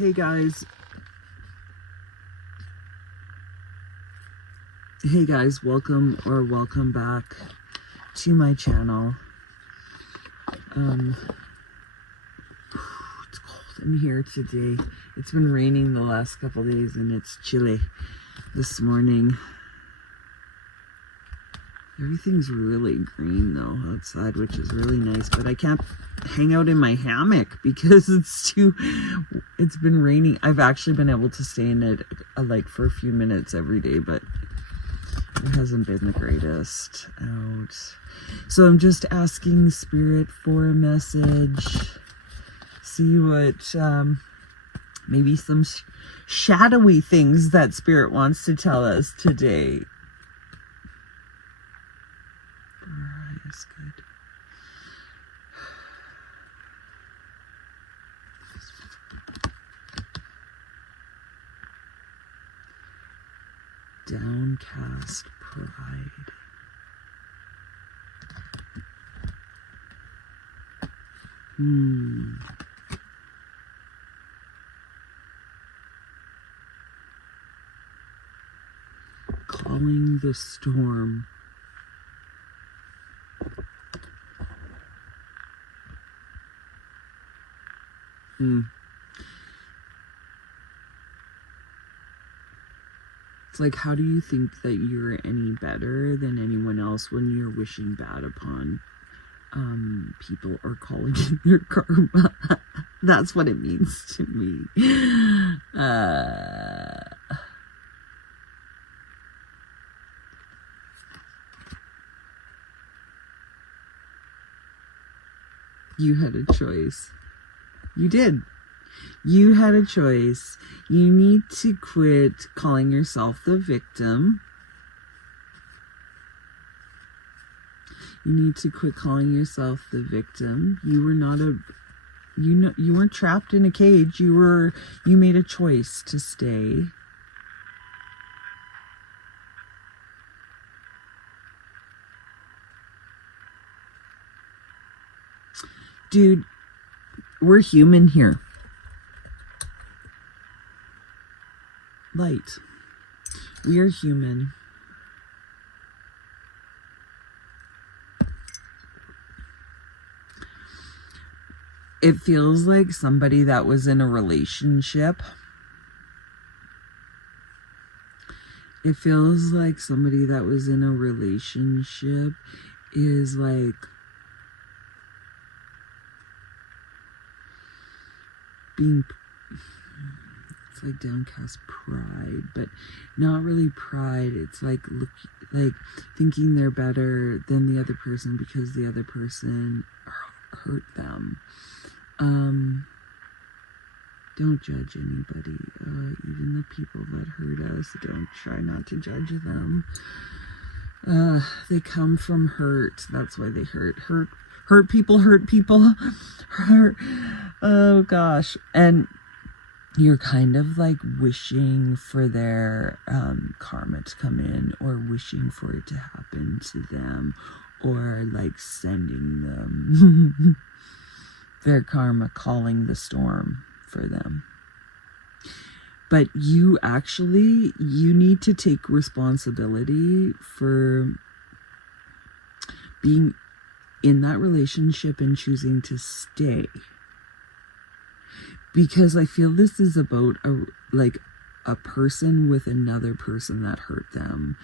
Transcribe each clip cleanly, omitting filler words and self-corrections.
Hey guys. Hey guys, welcome back to my channel. It's cold in here today. It's been raining the last couple days and it's chilly this morning. Everything's really green though outside, which is really nice, but I can't hang out in my hammock because it's been raining. I've actually been able to stay in it like for a few minutes every day, but it hasn't been the greatest out. So I'm just asking Spirit for a message. See what, maybe some shadowy things that Spirit wants to tell us today. That's good. Downcast pride. Calling the storm. It's like, how do you think that you're any better than anyone else when you're wishing bad upon people or calling in your karma? That's what it means to me. You had a choice. You did. You had a choice. You need to quit calling yourself the victim. You need to quit calling yourself the victim. You were not you weren't trapped in a cage. You made a choice to stay. Dude, we're human here. Light. We are human. It feels like somebody that was in a relationship. It feels like somebody that was in a relationship is like being, it's like downcast pride, but not really pride. It's like thinking they're better than the other person because the other person hurt them. Don't judge anybody, even the people that hurt us. Don't try not to judge them. They come from hurt. That's why they hurt people. Oh gosh. And you're kind of like wishing for their karma to come in, or wishing for it to happen to them, or like sending them their karma, calling the storm for them. But you need to take responsibility for being in that relationship and choosing to stay. Because I feel this is about a person with another person that hurt them,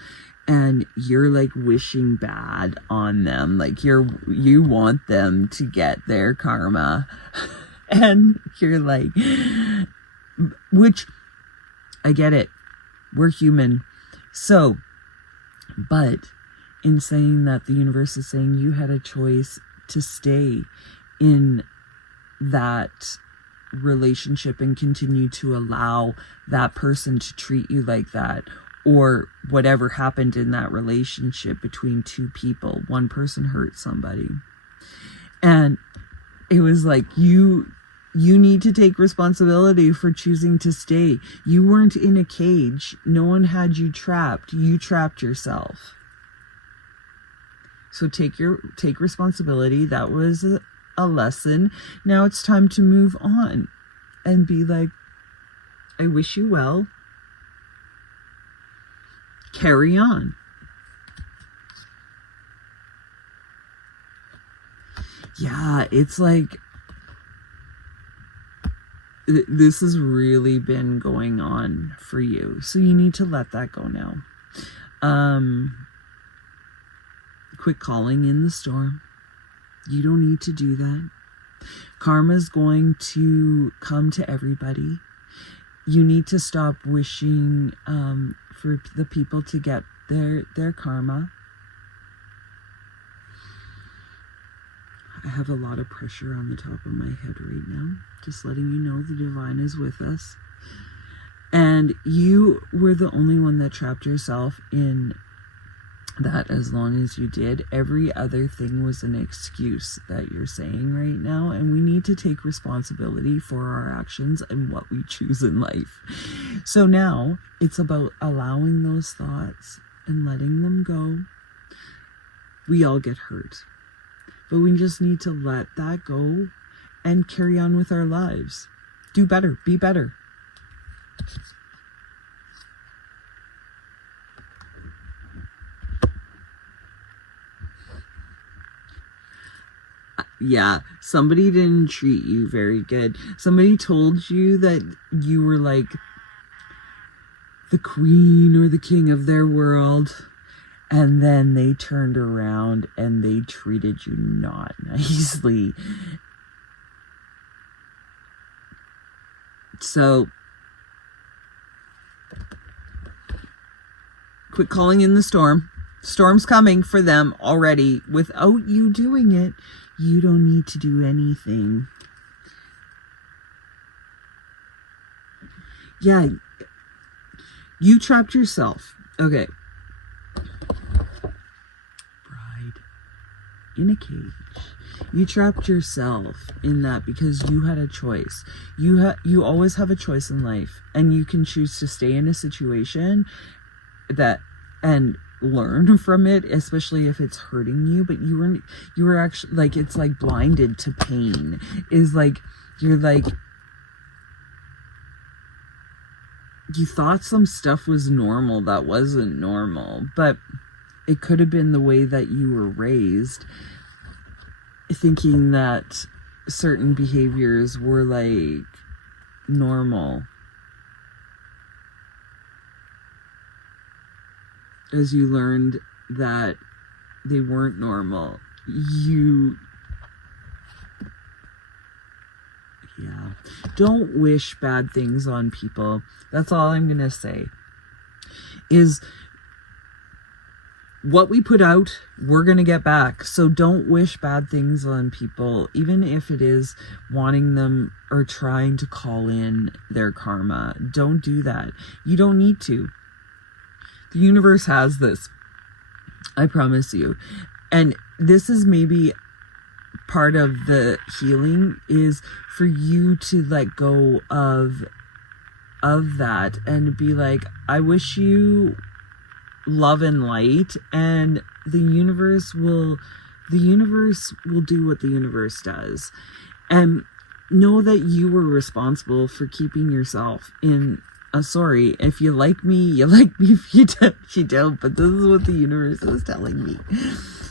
and you're like wishing bad on them, like you want them to get their karma. And you're like, which I get it, we're human. So, but in saying that, the universe is saying you had a choice to stay in that relationship and continue to allow that person to treat you like that, or whatever happened in that relationship between two people. One person hurt somebody, and it was like you need to take responsibility for choosing to stay. You weren't in a cage. No one had you trapped. You trapped yourself. So take responsibility. That was a lesson. Now it's time to move on and be like, I wish you well. Carry on. Yeah, it's like this has really been going on for you. So you need to let that go now. Quit calling in the storm. You don't need to do that. Karma's going to come to everybody. You need to stop wishing for the people to get their karma. I have a lot of pressure on the top of my head right now. Just letting you know the divine is with us. And you were the only one that trapped yourself in that as long as you did. Every other thing was an excuse that you're saying right now. And we need to take responsibility for our actions and what we choose in life. So now it's about allowing those thoughts and letting them go. We all get hurt. But we just need to let that go and carry on with our lives. Do better. Be better. Yeah, somebody didn't treat you very good. Somebody told you that you were like the queen or the king of their world. And then they turned around and they treated you not nicely. So, quit calling in the storm. Storm's coming for them already. Without you doing it, you don't need to do anything. Yeah, you trapped yourself. Okay. In a cage. You trapped yourself in that because you had a choice. You always have a choice in life, and you can choose to stay in a situation that and learn from it, especially if it's hurting you. But you were actually like, it's like blinded to pain. Is like you're like, you thought some stuff was normal that wasn't normal, but it could have been the way that you were raised, thinking that certain behaviors were like normal. As you learned that they weren't normal, don't wish bad things on people. That's all I'm gonna say. Is what we put out, we're going to get back. So don't wish bad things on people, even if it is wanting them or trying to call in their karma. Don't do that. You don't need to. The universe has this. I promise you. And this is maybe part of the healing, is for you to let go of that and be like, I wish you love and light, and the universe will do what the universe does. And know that you were responsible for keeping yourself in sorry, if you like me, you like me. If you don't, but this is what the universe is telling me.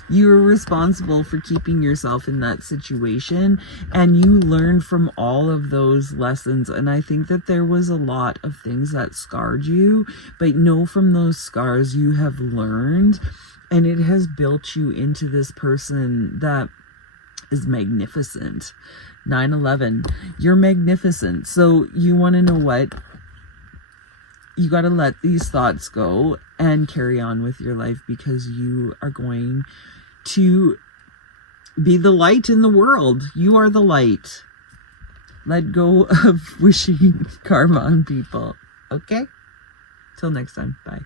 You were responsible for keeping yourself in that situation, and you learned from all of those lessons. And I think that there was a lot of things that scarred you, but know from those scars you have learned, and it has built you into this person that is magnificent. 9/11, you're magnificent. So you want to know what? You got to let these thoughts go and carry on with your life, because you are going to be the light in the world. You are the light. Let go of wishing karma on people. Okay? Till next time. Bye.